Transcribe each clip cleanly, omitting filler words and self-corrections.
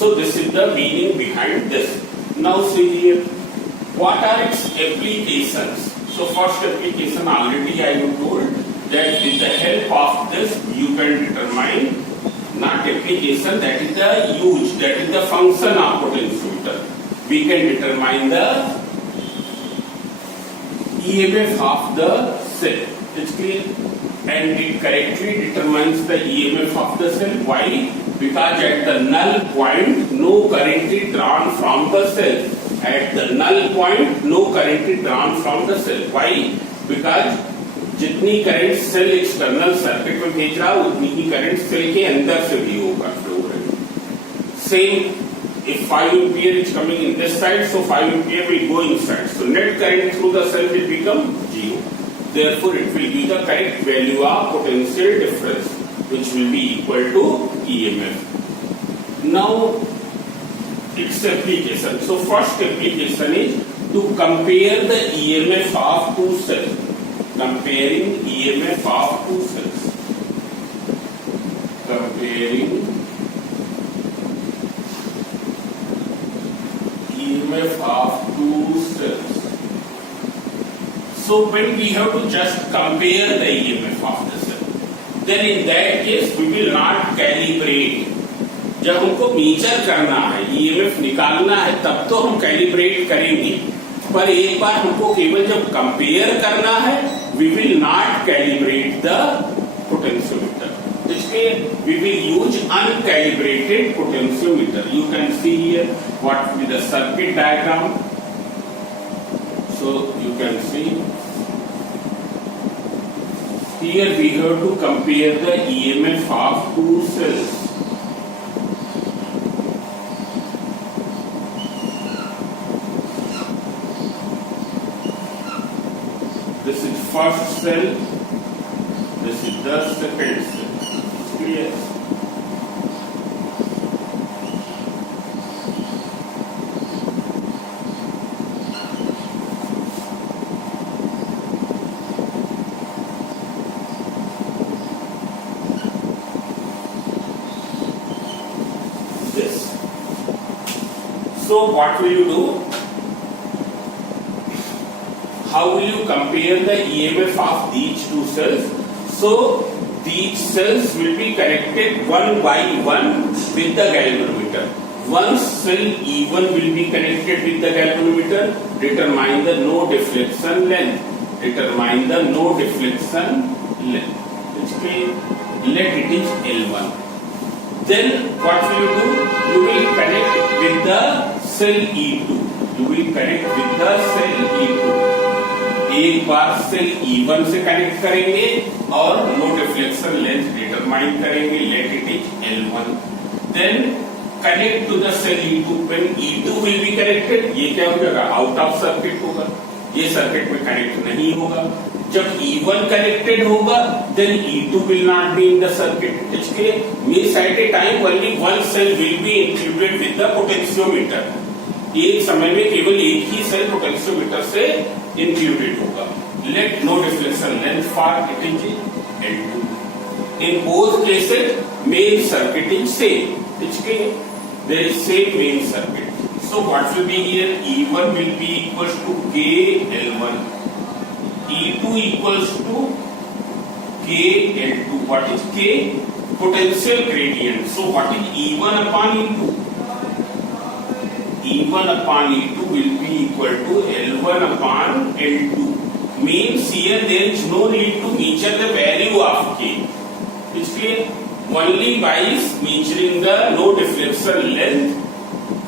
So this is the meaning behind this. Now see here, what are its applications? So first application already I have told that with the help of this you can determine, not application, that is the use, that is the function of potentiometer. We can determine the EMF of the cell. It's clear? And it correctly determines the EMF of the cell. Why? Because at the null point no current is drawn from the cell. At the null point no current is drawn from the cell. Why? Because जितनी current cell external circuit में भेज रहा उतनी ही current cell के अंदर से भी होगा फ्लो रही. Same if 5 ampere is coming in this side, so 5 ampere will go inside. So net current through the cell will become 0. Therefore, it will give the correct value of potential difference, which will be equal to EMF. Now, its application. So first application is to compare the EMF of two cells. Comparing EMF of two cells. Comparing EMF of two cells. So when we have to just compare the EMF of the cell, then in that case we will not calibrate. जब हमको major करना है, EMF निकालना है, तब तो हम calibrate करेंगे. पर एक बार हमको केवल जब कंपेयर करना है, we will not calibrate the potentiometer. इसलिए we will use uncalibrated potentiometer. You can see here what with the circuit diagram. So you can see here we have to compare the EMF of two cells. This is first cell, this is the second cell. Clear? This. So what will you do? How will you compare the EMF of these two cells? So these cells will be connected one by one with the galvanometer. One cell E1 will be connected with the galvanometer. Determine the no deflection length. Determine the no deflection length. Which means let it is L1. Then what will you do? You will connect with the cell E2. You will connect with the cell E2. एक बार cell E1 से connect करेंगे और no deflection length determine करेंगे, let it is L1. Then connect to the cell E2. When E2 will be connected, ये क्या हो जाएगा? Out of circuit होगा, ये सर्किट में कनेक्ट नहीं होगा. जब E1 कनेक्टेड होगा then E2 will not be in the circuit. इसके means at a time only one cell will be included with the potentiometer. एक समय में केवल एक ही सेल पोटेंशियोमीटर से included होगा. Let no deflection length for it is L2. In both cases, main circuit is same. Which means there is same main circuit. So what will be here? E1 will be equals to K L1. E2 equals to K L2. What is K? Potential gradient. So what is E1 upon E2? E1 upon E2 will be equal to L1 upon L2. Means here there is no need to measure the value of K. It's clear? Only by measuring the no deflection length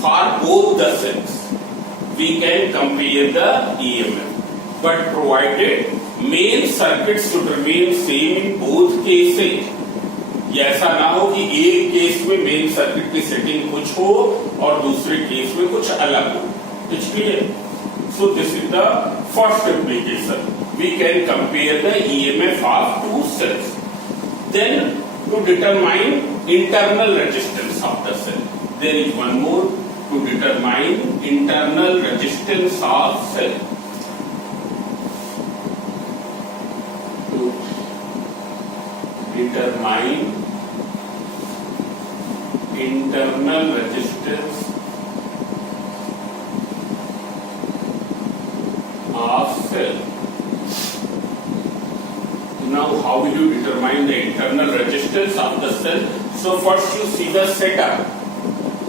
for both the cells, we can compare the EMF. But provided main circuit should remain same in both cases. ऐसा ना हो कि एक case में main circuit की setting कुछ हो और दूसरे केस में कुछ अलग हो. इसलिए so this is the first application. We can compare the EMF of two cells. Then to determine internal resistance of the cell, there is one more to determine internal resistance of cell. To determine internal internal resistance of cell. Now how will you determine the internal resistance of the cell? So first you see the setup.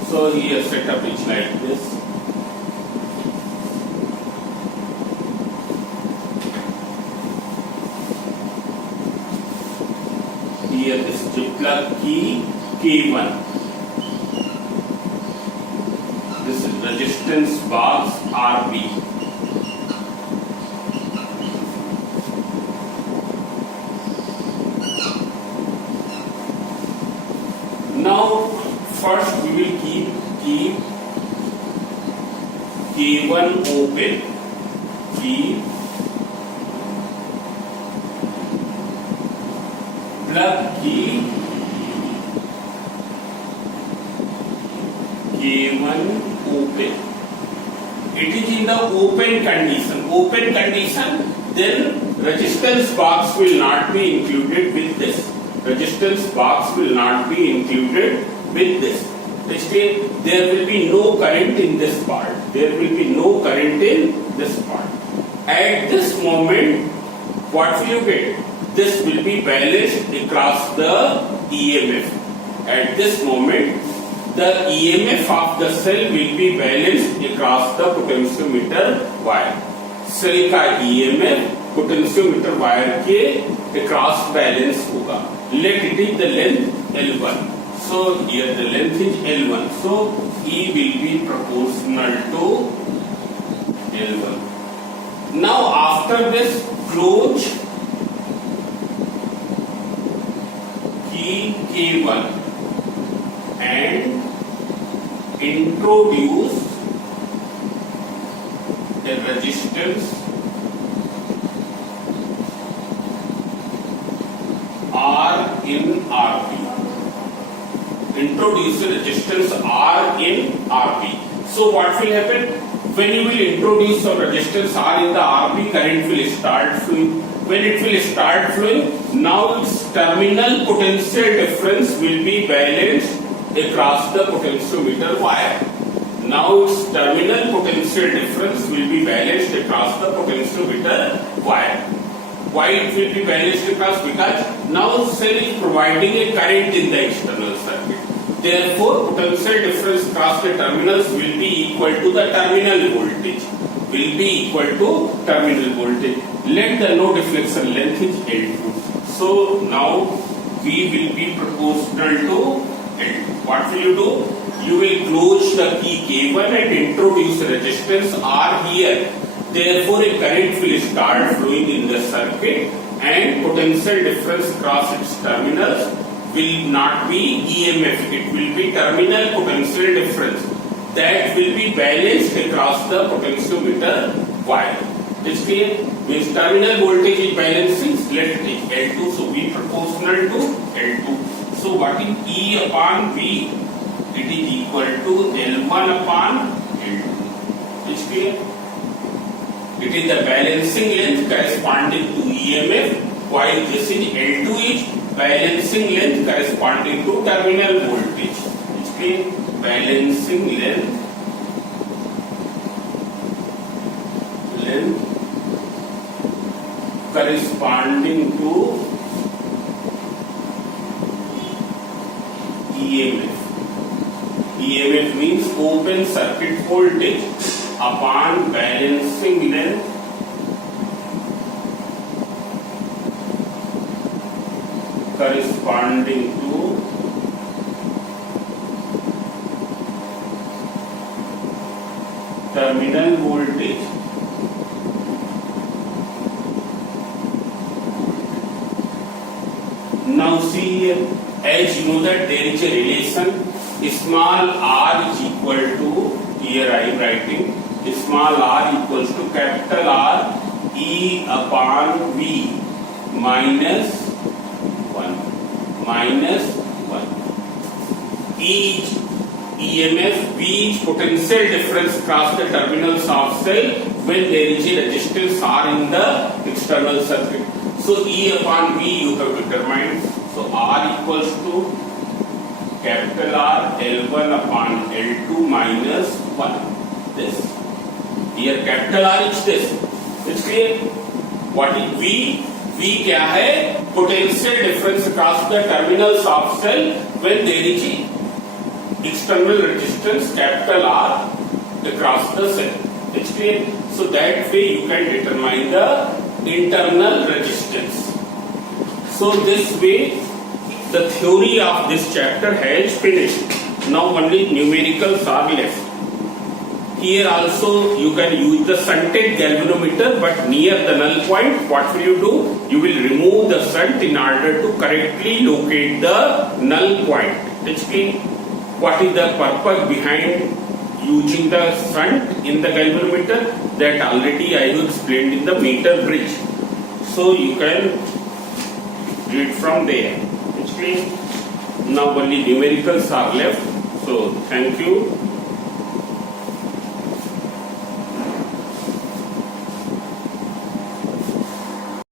So here setup is like this. Here this is the plug key K1. This is resistance box RB. Now first we will keep K1 open. Keep plug key K1 open. It is in the open condition. Open condition, then resistance box will not be included with this. Resistance box will not be included with this. There will be no current in this part. There will be no current in this part. At this moment, what will you get? This will be balanced across the EMF. At this moment, the EMF of the cell will be balanced across the potentiometer wire. Cell का EMF potentiometer wire के across balance होगा. Let it is the length L1. So here the length is L1. So E will be proportional to L1. Now after this, close key K1 and introduce the resistance R in RB. Introduce the resistance R in RB. So what will happen? When you will introduce some resistance R in the RB, current will start flowing. When it will start flowing, now its terminal potential difference will be balanced across the potentiometer wire. Now its terminal potential difference will be balanced across the potentiometer wire. Why it will be balanced across? Because now cell is providing a current in the external circuit. Therefore, potential difference across the terminals will be equal to the terminal voltage. Will be equal to terminal voltage. Let the no deflection length is L2. So now V will be proportional to L2. What will you do? You will close the key K1 and introduce resistance R here. Therefore, a current will start flowing in the circuit and potential difference across its terminals will not be EMF. It will be terminal potential difference that will be balanced across the potentiometer wire. It's clear? Means terminal voltage is balancing, let it is L2, so V proportional to L2. So what is E upon V? It is equal to L1 upon L2. It's clear? It is the balancing length corresponding to EMF, while this is L2 is balancing length corresponding to terminal voltage. It's clear? Balancing length corresponding to EMF. EMF means open circuit voltage upon balancing length corresponding to terminal voltage. Now see here, as you know that there is a relation, small r is equal to, here I am writing, small r equals to capital R E upon V minus 1. Each EMF, V is potential difference across the terminals of cell when there is a resistance R in the external circuit. So E upon V you have determined. So R equals to capital R L1 upon L2 minus 1. This. Here capital R is this. It's clear? What is V? V क्या है? Potential difference across the terminals of cell when there is external resistance capital R across the cell. It's clear? So that way you can determine the internal resistance. So this way the theory of this chapter has finished. Now only numericals are left. Here also you can use the shunted galvanometer, but near the null point, what will you do? You will remove the shunt in order to correctly locate the null point. HK, what is the purpose behind using the shunt in the galvanometer? That already I have explained in the meter bridge. So you can read from there. HK, now only numericals are left. So thank you.